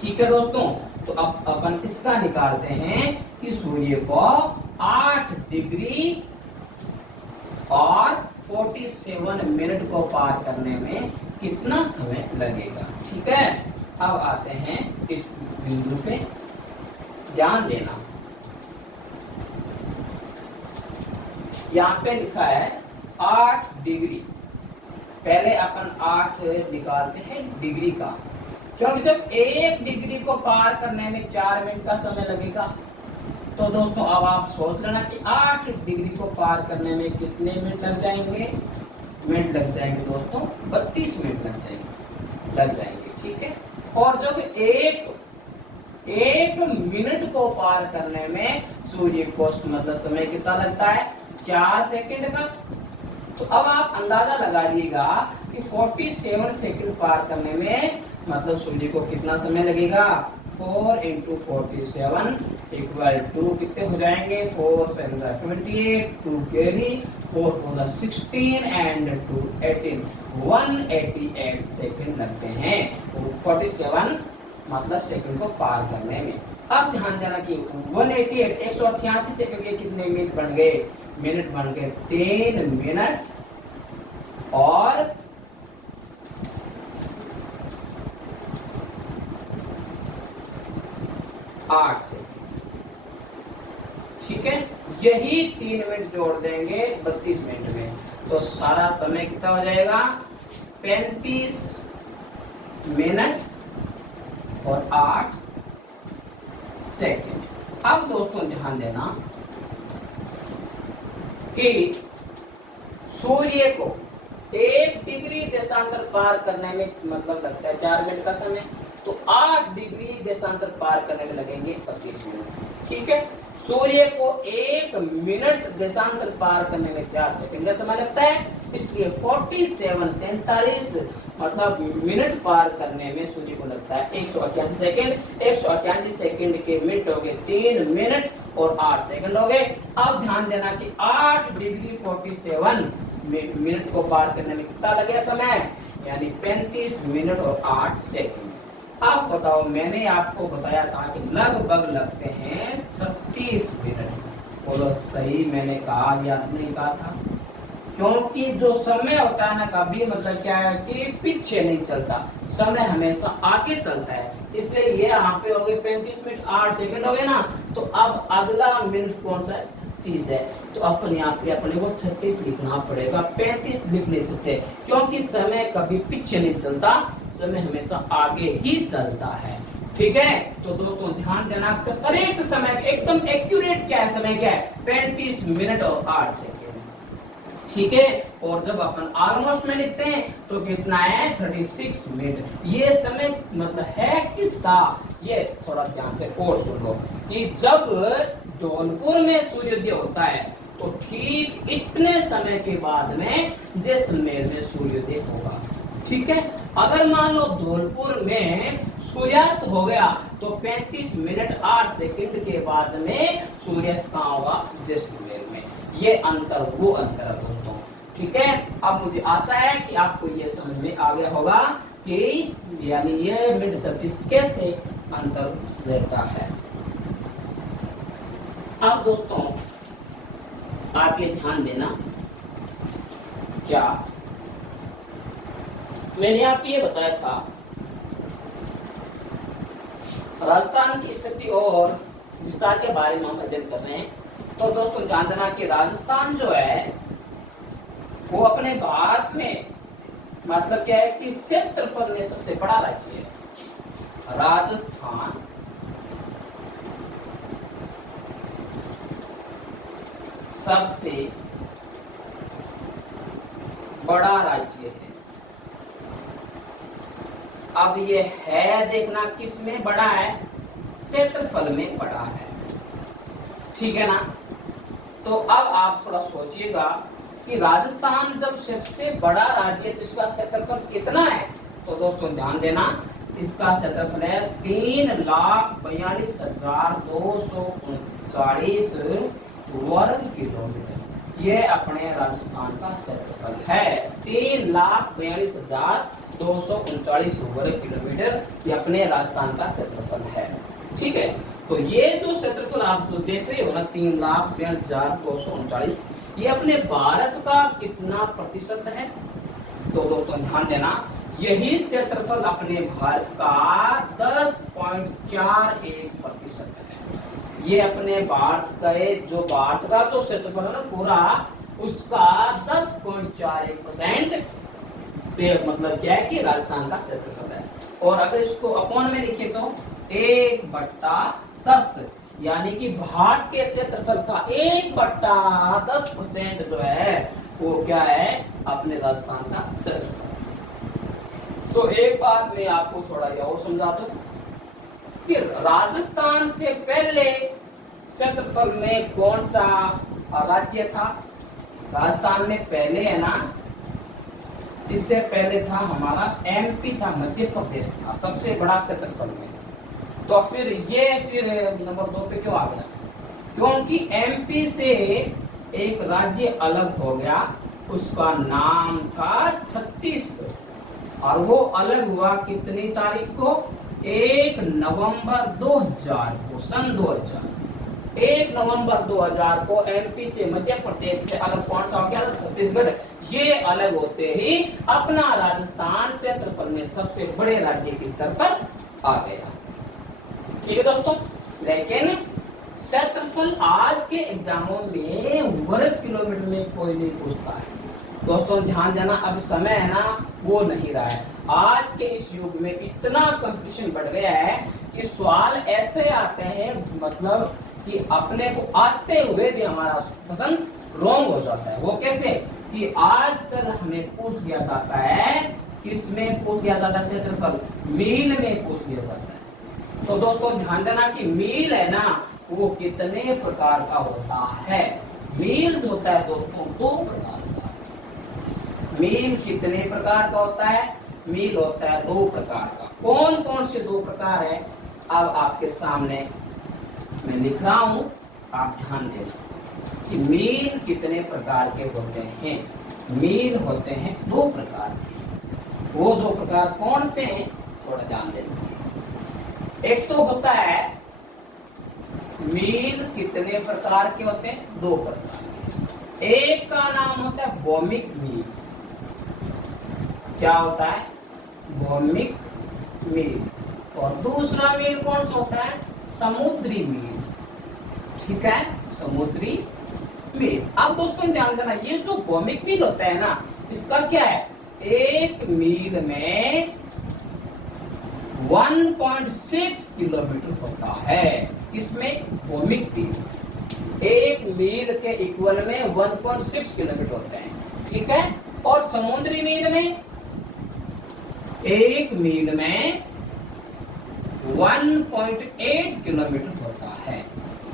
ठीक है दोस्तों, तो अब अपन इसका निकालते हैं कि सूर्य को 8 डिग्री और 47 मिनट को पार करने में कितना समय लगेगा। ठीक है, अब आते हैं इस बिंदु पे, ध्यान देना। यहाँ पे लिखा है 8 डिग्री, पहले अपन 8 निकालते हैं डिग्री का, क्योंकि जब 1 डिग्री को पार करने में 4 मिनट का समय लगेगा, तो दोस्तों अब आप सोच लेना कि 8 डिग्री को पार करने में कितने मिनट लग जाएंगे। मिनट लग जाएंगे दोस्तों 32 मिनट लग जाएंगे। ठीक है, और जब एक मिनट को पार करने में सूर्य को मतलब समय कितना लगता है, 4 सेकंड का। तो अब आप अंदाजा लगा लीजिएगा कि 47 सेकंड पार करने में मतलब सूर्य को कितना समय लगेगा। 4 × 47 = कितने हो जाएंगे, 4 × 7 = 28, 2 कैरी, 4 × 4 = 16 एंड 2 18, 188 सेकंड लगते हैं 47 मतलब सेकंड को पार करने में। अब ध्यान देना कि 188 188 सेकंड के कितने मिनट बन गए, 3 मिनट और 8 सेकंड। ठीक है, यही 3 मिनट जोड़ देंगे 32 मिनट में, तो सारा समय कितना हो जाएगा, 35 मिनट और 8 सेकंड। अब दोस्तों ध्यान देना कि सूर्य को 1 डिग्री देशांतर पार करने में मतलब लगता है 4 मिनट का समय, तो 8 डिग्री देशांतर पार करने में लगेंगे 25 मिनट। ठीक है, सूर्य को 1 मिनट देशांतर पार करने में 4 सेकंड का समय लगता है, इसलिए 47 मतलब मिनट पार करने में सूर्य को लगता है 188 सेकंड। 188 सेकंड के मिनट हो गए 3 मिनट और 8 सेकंड हो गए। अब ध्यान देना कि 8 डिग्री 47 मिनट को पार करने में कितना लगेगा समय, यानी 35 मिनट और 8 सेकंड। अब बताओ, मैंने आपको बताया था कि लगभग लगते हैं 36 मिनट। बोलो सही मैंने कहा या नहीं कहा था? क्योंकि जो समय होता है ना, कभी मतलब क्या है कि पीछे नहीं चलता, समय हमेशा आगे चलता है। इसलिए ये यहाँ पे हो गए 35 मिनट 8 सेकंड हो गए ना। तो अब अगला मिनट कौन सा है, 36 है। तो अपन यहाँ पे अपने को 36 लिखना पड़ेगा, 35 लिख नहीं सकते, क्योंकि समय कभी पीछे नहीं चलता, समय हमेशा आगे ही चलता है। ठीक है, तो दोस्तों ध्यान देना, करेक्ट समय एकदम एक्यूरेट क्या है, समय क्या है, 35 मिनट और 8 सेकंड। ठीक है, और जब अपन ऑलमोस्ट में लिखते हैं तो कितना है, 36 मिनट। ये समय मतलब है किसका, ये थोड़ा ध्यान से और सुन लो कि जब धौलपुर में सूर्योदय होता है तो ठीक इतने समय के बाद में जैसलमेर में सूर्योदय होगा। ठीक है, अगर मान लो धौलपुर में सूर्यास्त हो गया तो 35 मिनट 8 सेकंड के बाद में सूर्यास्त कहाँ होगा, जैसलमेर में। ये अंतर वो अंतर है दोस्तों। ठीक है, अब मुझे आशा है कि आपको ये समझ में आ गया होगा कि यानी ये मिनट 36 कैसे अंतर रहता है। अब दोस्तों आप ये ध्यान देना, क्या मैंने आपको ये बताया था राजस्थान की स्थिति और विस्तार के बारे में हम अध्ययन कर रहे हैं। तो दोस्तों ध्यान देना कि राजस्थान जो है वो अपने भारत में मतलब क्या है कि क्षेत्रफल में सबसे बड़ा राज्य है। राजस्थान सबसे बड़ा राज्य है। अब ये है देखना किस में बड़ा है, क्षेत्रफल में बड़ा है। ठीक है ना। तो अब आप थोड़ा सोचिएगा कि राजस्थान जब सबसे बड़ा राज्य है तो इसका क्षेत्रफल कितना है। तो दोस्तों ध्यान देना, इसका क्षेत्रफल है 3,42,239 वर्ग किलोमीटर। ये अपने राजस्थान का क्षेत्रफल है, 3,42,239 वर्ग किलोमीटर। ये अपने राजस्थान का क्षेत्रफल है। ठीक है, तो ये जो क्षेत्रफल आप जो देख रहे हो ना 3,42,239, ये अपने भारत का कितना प्रतिशत है। तो दोस्तों ध्यान देना, यही क्षेत्रफल अपने भारत का 10.41% है। ये अपने भारत का जो भारत का जो क्षेत्रफल है ना पूरा, उसका 10.41% मतलब क्या है कि राजस्थान का क्षेत्रफल है। और अगर इसको अपॉन में लिखे तो 1/10, यानी कि भारत के क्षेत्रफल का 1/10% जो है वो क्या है, अपने राजस्थान का क्षेत्रफल। तो एक बात मैं आपको थोड़ा ये और समझा दूं कि राजस्थान से पहले क्षेत्रफल में कौन सा राज्य था। राजस्थान में पहले है ना, इससे पहले था हमारा एमपी था, मध्य प्रदेश था सबसे बड़ा क्षेत्रफल में। तो फिर नंबर 2 पे क्यों आ गया, क्योंकि एमपी से एक राज्य अलग हो गया, उसका नाम था छत्तीसगढ़। और वो अलग हुआ कितनी तारीख को, 1 नवंबर 2000 को, सन 2000। 1 नवंबर 2000 को एमपी से मध्य प्रदेश से अलग कौन सा हो गया, छत्तीसगढ़। ये अलग होते ही अपना राजस्थान क्षेत्रफल में सबसे बड़े राज्य के स्तर पर आ गया। ठीक है दोस्तों, लेकिन क्षेत्रफल आज के एग्जामों में वर्ग किलोमीटर में कोई नहीं पूछता है। दोस्तों ध्यान देना, अब समय है ना वो नहीं रहा है। आज के इस युग में इतना कंपटीशन बढ़ गया है कि सवाल ऐसे आते हैं मतलब कि अपने को आते हुए भी हमारा पसंद रॉन्ग हो जाता है। वो कैसे कि आजकल हमें पूछ लिया जाता है, किसमें पूछ लिया जाता है, क्षेत्रफल मील में पूछ लिया जाता है। तो दोस्तों ध्यान देना कि मील है ना वो कितने प्रकार का होता है। मील जो होता है दोस्तों 2 प्रकार का। मील कितने प्रकार का होता है? मील होता है 2 प्रकार का। कौन कौन से 2 प्रकार है? अब आपके सामने मैं लिख रहा हूं, आप ध्यान देना कि मील कितने प्रकार के होते हैं। मील होते हैं 2 प्रकार के। वो 2 प्रकार कौन से हैं? थोड़ा ध्यान देना। एक तो होता है मील कितने प्रकार के होते हैं? 2 प्रकार के। एक का नाम होता है भौमिक मील। क्या होता है? भौमिक मील। और दूसरा मील कौन सा होता है? समुद्री मील। ठीक है, समुद्री मील। अब दोस्तों ध्यान देना, ये जो भौमिक मील होता है ना, इसका क्या है? एक मील में 1.6 किलोमीटर होता है। इसमें भौमिक मील एक मील के इक्वल में 1.6 किलोमीटर होते हैं। ठीक है, और समुद्री मील में एक मील में 1.8 किलोमीटर होता है।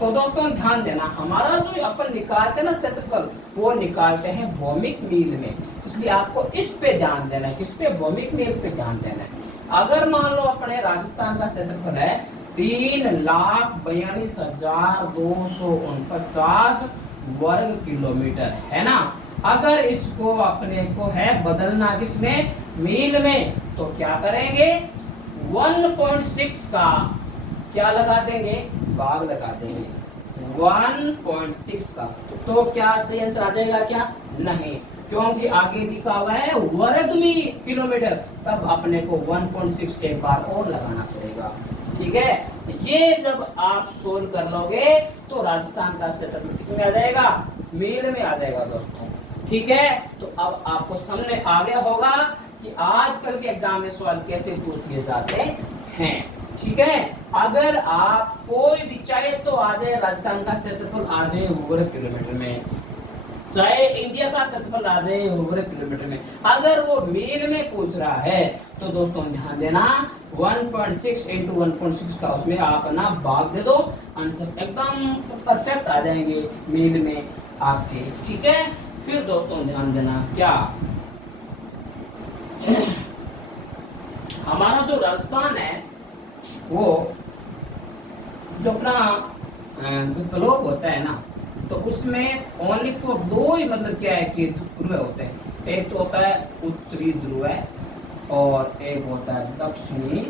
तो दोस्तों ध्यान देना, हमारा जो अपन निकालते हैं ना क्षेत्रफल, वो निकालते हैं भौमिक मील में। इसलिए आपको इस पे ध्यान देना है, किस पे? भौमिक मील पे ध्यान देना है। अगर मान लो अपने राजस्थान का क्षेत्रफल है 3,42,249 वर्ग किलोमीटर, है ना। अगर इसको अपने को है बदलना किसमें? मील में। तो क्या करेंगे? 1.6 का क्या लगा देंगे? भाग लगा देंगे 1.6 का। तो क्या सही आंसर आ जाएगा? क्या नहीं, क्योंकि आगे लिखा हुआ है वर्ग में किलोमीटर, तब अपने को 1.6 एक बार और लगाना पड़ेगा। ठीक है, ये जब आप सोल्व कर लोगे तो राजस्थान का क्षेत्रफल किसमें आ जाएगा? मील में आ जाएगा दोस्तों। ठीक है, तो अब आपको समझ आ गया होगा कि आजकल के एग्जाम में सवाल कैसे पूछ लिए जाते हैं। ठीक है, अगर आप कोई भी चाहे तो आ जाए राजस्थान का क्षेत्रफल आ जाए वर्ग किलोमीटर में, चाहे इंडिया का क्षेत्रफल आ जाए वर्ग किलोमीटर में, अगर वो मील में पूछ रहा है तो दोस्तों ध्यान देना 1.6 इंटू 1.6 का उसमें आप ना भाग दे दो, आंसर एकदम परफेक्ट आ जाएंगे मील में आपके। ठीक है, फिर दोस्तों ध्यान देना क्या हमारा जो राजस्थान है वो जो अपना ग्लोब होता है ना, तो उसमें ओनली फॉर 2 ही मतलब क्या है कि ध्रुव होते हैं। एक तो होता है उत्तरी ध्रुव और एक होता है दक्षिणी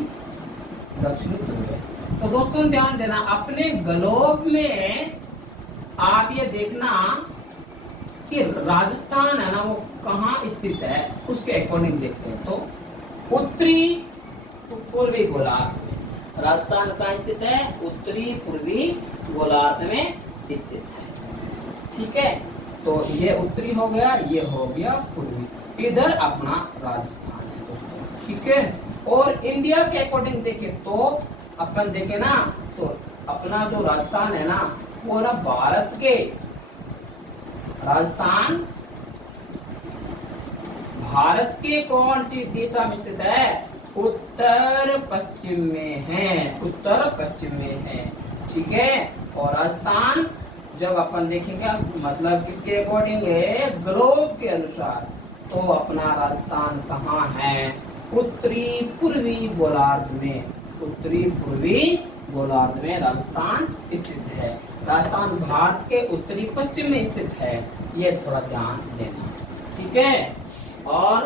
ध्रुव। तो दोस्तों ध्यान देना, अपने ग्लोब में आप ये देखना कि राजस्थान है ना वो कहाँ स्थित है, उसके अकॉर्डिंग देखते हैं। तो उत्तरी तो पूर्वी गोलार्ध, राजस्थान कहाँ स्थित है? उत्तरी पूर्वी गोलार्ध में स्थित है। ठीक है, तो ये उत्तरी हो गया, ये हो गया पूर्वी, इधर अपना राजस्थान है दोस्तों। ठीक है, और इंडिया के अकॉर्डिंग देखें तो अपन देखें ना, तो अपना जो राजस्थान है ना वो ना भारत के राजस्थान भारत के कौन सी दिशा में स्थित है? उत्तर पश्चिम में है, उत्तर पश्चिम में है। ठीक है, और राजस्थान जब अपन देखेंगे मतलब किसके अकॉर्डिंग है? ग्लोब के अनुसार, तो अपना राजस्थान कहाँ है? उत्तरी पूर्वी गोलार्ध में, उत्तरी पूर्वी गोलार्ध में राजस्थान स्थित है। राजस्थान भारत के उत्तरी पश्चिम में स्थित है, ये थोड़ा ध्यान देना। ठीक है, और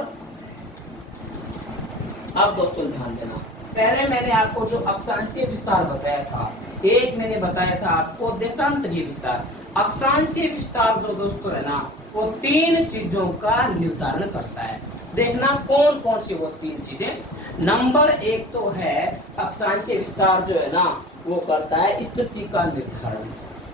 अब दोस्तों ध्यान देना, पहले मैंने आपको जो अक्षांशीय विस्तार बताया था, एक मैंने बताया था आपको देशांतरीय विस्तार। अक्षांशीय विस्तार जो दोस्तों है ना वो 3 चीजों का निर्धारण करता है। देखना कौन कौन सी वो 3 चीजें। नंबर 1 तो है अक्षांशीय विस्तार जो है ना वो करता है स्थिति का निर्धारण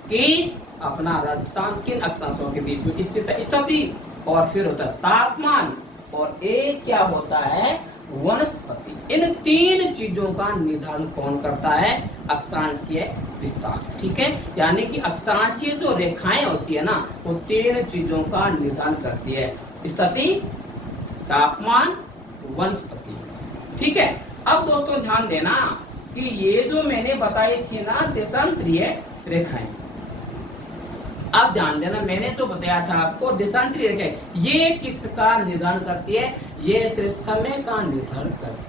कि अपना राजस्थान किन अक्षांशों के बीच में स्थित है, स्थिति। और फिर होता है तापमान, और एक क्या होता है? वनस्पति। इन 3 चीजों का निर्धारण कौन करता है? अक्षांशीय विस्तार। ठीक है, यानी कि अक्षांशीय जो रेखाएं होती है ना वो 3 चीजों का निर्धारण करती है, स्थिति, तापमान, वनस्पति। ठीक है, अब दोस्तों ध्यान देना कि ये जो मैंने बताई थी ना देशांतरीय रेखाएं, आप ध्यान देना, मैंने जो बताया था आपको देशांतरी रेखाएं ये किसका निर्धारण करती है, ये सिर्फ समय का निर्धारण करती है।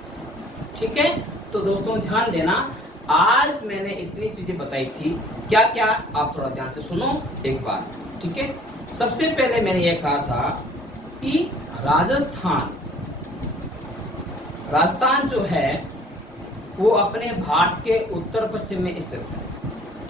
ठीक है, तो दोस्तों ध्यान देना, आज मैंने इतनी चीजें बताई थी। क्या क्या, आप थोड़ा ध्यान से सुनो एक बार। ठीक है, सबसे पहले मैंने ये कहा था कि राजस्थान जो है वो अपने भारत के उत्तर पश्चिम में स्थित है।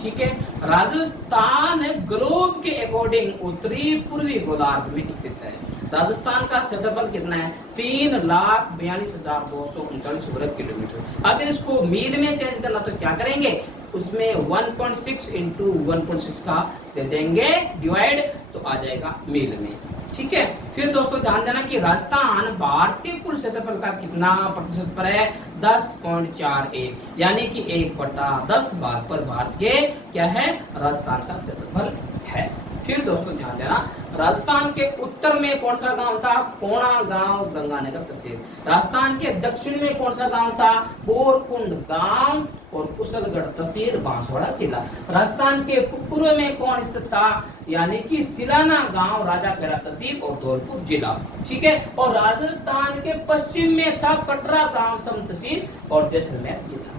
ठीक है, राजस्थान ग्लोब के अकॉर्डिंग उत्तरी पूर्वी गोलार्ध में स्थित है। राजस्थान का क्षेत्रफल कितना है, 3,42,239 वर्ग किलोमीटर। अगर इसको मील में चेंज करना तो क्या करेंगे, उसमें 1.6 इंटू 1.6 का दे देंगे डिवाइड, तो आ जाएगा मील में। ठीक है, फिर दोस्तों ध्यान देना कि राजस्थान भारत के कुल क्षेत्रफल का कितना प्रतिशत पर है, 10.41, यानी कि 1/10 भाग पर भारत के क्या है, राजस्थान का क्षेत्रफल है। फिर दोस्तों ध्यान देना, राजस्थान के उत्तर में कौन सा गांव था, कोणा गांव गंगानगर तहसील। राजस्थान के दक्षिण में कौन सा गांव था, बोरकुंड गांव और कुशलगढ़ तहसील बांसवाड़ा जिला। राजस्थान के पूर्व में कौन स्थित था, यानी कि सिलाना गांव राजाखेड़ा तहसील और धौलपुर जिला। ठीक है, और राजस्थान के पश्चिम में था कटरा गांव सम तहसील और जैसलमेर जिला।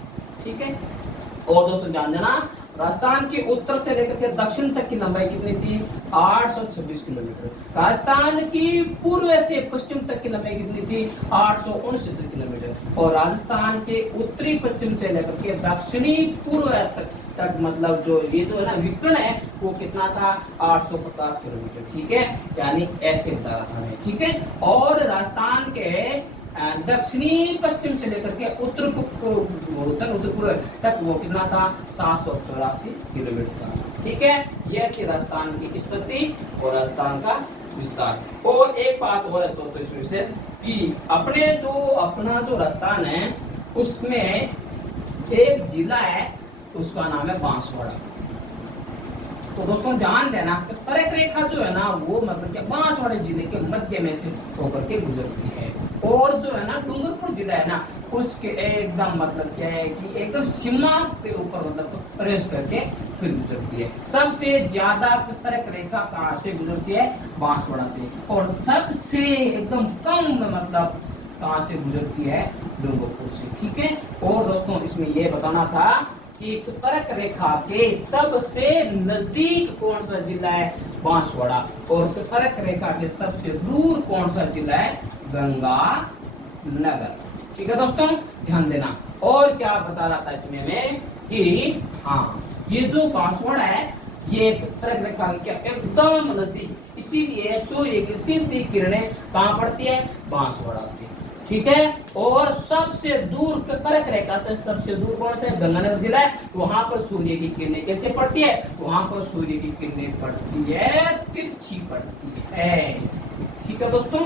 ठीक है, और दोस्तों ध्यान देना, राजस्थान के उत्तर से लेकर के दक्षिण तक की लंबाई कितनी थी, 826 किलोमीटर। राजस्थान की पूर्व से पश्चिम तक की लंबाई कितनी थी, 869 किलोमीटर। और राजस्थान के उत्तरी पश्चिम से लेकर के दक्षिणी पूर्व तक मतलब जो ये जो है ना विकर्ण है वो कितना था, 850 किलोमीटर। ठीक है, यानी ऐसे बता रहा था हमें। ठीक है, और राजस्थान के दक्षिणी पश्चिम से लेकर के उत्तर पूर्व तक वो कितना था, 784 किलोमीटर था। ठीक है, यह थी राजस्थान की स्थिति और राजस्थान का विस्तार। और एक बात और है दोस्तों इसमें विशेष कि अपना जो राजस्थान है उसमें एक जिला है, उसका नाम है बांसवाड़ा। तो दोस्तों ध्यान देना, कर्क रेखा जो है ना वो मतलब कि बांसवाड़ा जिले के मध्य में से होकर के गुजरती है। और जो है ना डूंगरपुर जिला है ना उसके एकदम मतलब क्या है कि एकदम सीमा के ऊपर मतलब प्रवेश करके फिर गुजरती है। सबसे ज्यादा कर्क रेखा कहाँ से गुजरती है, बांसवाड़ा से। और सबसे एकदम कम मतलब कहाँ से गुजरती है, डूंगरपुर से। ठीक है, और दोस्तों इसमें यह बताना था कि कर्क रेखा के सबसे नजदीक कौन सा जिला है, बांसवाड़ा। और कर्क रेखा के सबसे दूर कौन सा जिला है, गंगानगर। ठीक है दोस्तों ध्यान देना। और क्या बता रहा था इसमें मैं कि हाँ ये जो बांसवाड़ा है ये कर्क रेखा के एकदम नजदीक, इसीलिए सूर्य की सीधी किरणें कहाँ पड़ती है, बांसवाड़ा पे। ठीक है, और सबसे दूर कर्क रेखा से सबसे दूर कौन सा, गंगानगर जिला है। वहां पर सूर्य की किरणें कैसे पड़ती है, वहां पर सूर्य की किरणें पड़ती है, तिरछी पड़ती है। ठीक है दोस्तों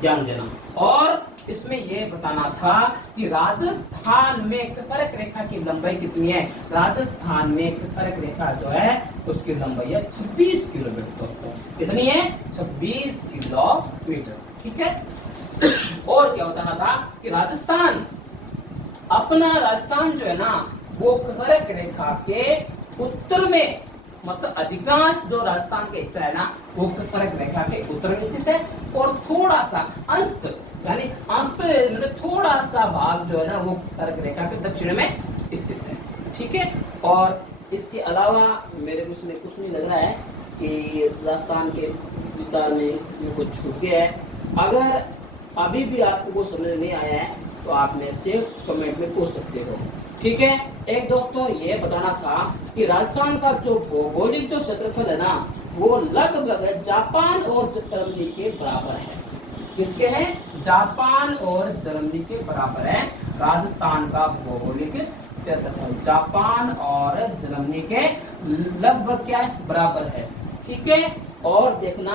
ध्यान देना। और इसमें यह बताना था कि राजस्थान में कर्क रेखा की लंबाई कितनी है। राजस्थान में कर्क रेखा जो है उसकी लंबाई है 26 किलोमीटर दोस्तों। कितनी है, 26 किलोमीटर। ठीक है, और क्या बताना था कि राजस्थान जो है ना वो कर्क रेखा के उत्तर में मतलब अधिकांश जो राजस्थान का हिस्सा है ना वो कर्क रेखा के उत्तर में स्थित है। और थोड़ा सा अंश यानी मतलब थोड़ा सा भाग जो है ना वो कर्क रेखा के दक्षिण में स्थित है। ठीक है, और इसके अलावा मेरे को इसमें कुछ नहीं लग रहा है कि राजस्थान के विस्तार में इसमें कुछ छूट गया है। अगर अभी भी आपको वो समझ नहीं आया है तो आप मेरे से कमेंट में पूछ सकते हो। ठीक है, एक दोस्तों ये बताना था कि राजस्थान का जो भौगोलिक जो क्षेत्रफल है ना वो लगभग जापान और जर्मनी के बराबर है। किसके है, जापान और जर्मनी के बराबर है राजस्थान का भौगोलिक क्षेत्रफल। जापान और जर्मनी के लगभग क्या है, बराबर है। ठीक है, और देखना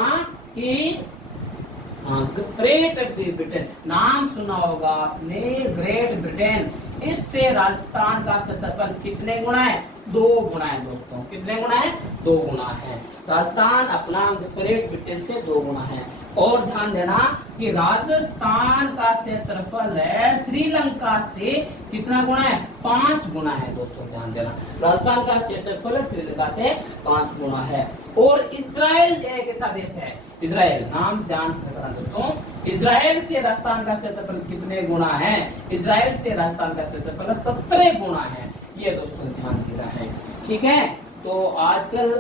कि ग्रेट ब्रिटेन नाम सुना होगा आपने, ग्रेट ब्रिटेन, इससे राजस्थान का क्षेत्रफल कितने गुना है, 2 गुना है दोस्तों। कितने गुना है, 2 गुना है। राजस्थान अपना ग्रेट ब्रिटेन से 2 गुना है। और ध्यान देना कि राजस्थान का क्षेत्रफल है श्रीलंका से कितना गुना है, 5 गुना है दोस्तों, ध्यान देना। राजस्थान का क्षेत्रफल श्रीलंका से 5 गुना है। और इजराइल एक ऐसा देश है, इजराइल नाम ध्यान से रखना दोस्तों। इजराइल से राजस्थान का क्षेत्रफल कितने गुना है, इजराइल से राजस्थान का क्षेत्रफल 17 गुना है, ये दोस्तों ध्यान देना है। ठीक है, तो आजकल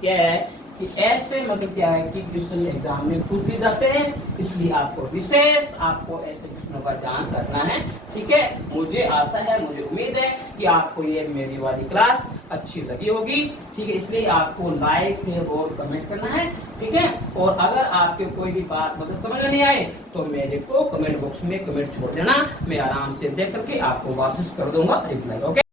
क्या है कि ऐसे मतलब क्या है कि क्वेश्चन एग्जाम में पूछ दिए जाते हैं, इसलिए आपको विशेष आपको ऐसे क्वेश्चनों का ध्यान रखना है। ठीक है, मुझे आशा है, मुझे उम्मीद है कि आपको ये मेरी वाली क्लास अच्छी लगी होगी। ठीक है, इसलिए आपको लाइक शेयर और कमेंट करना है। ठीक है, और अगर आपके कोई भी बात मतलब समझ में नहीं आए तो मेरे को कमेंट बॉक्स में कमेंट छोड़ देना, मैं आराम से देख करके आपको वापस कर दूंगा रिप्लाई। ओके।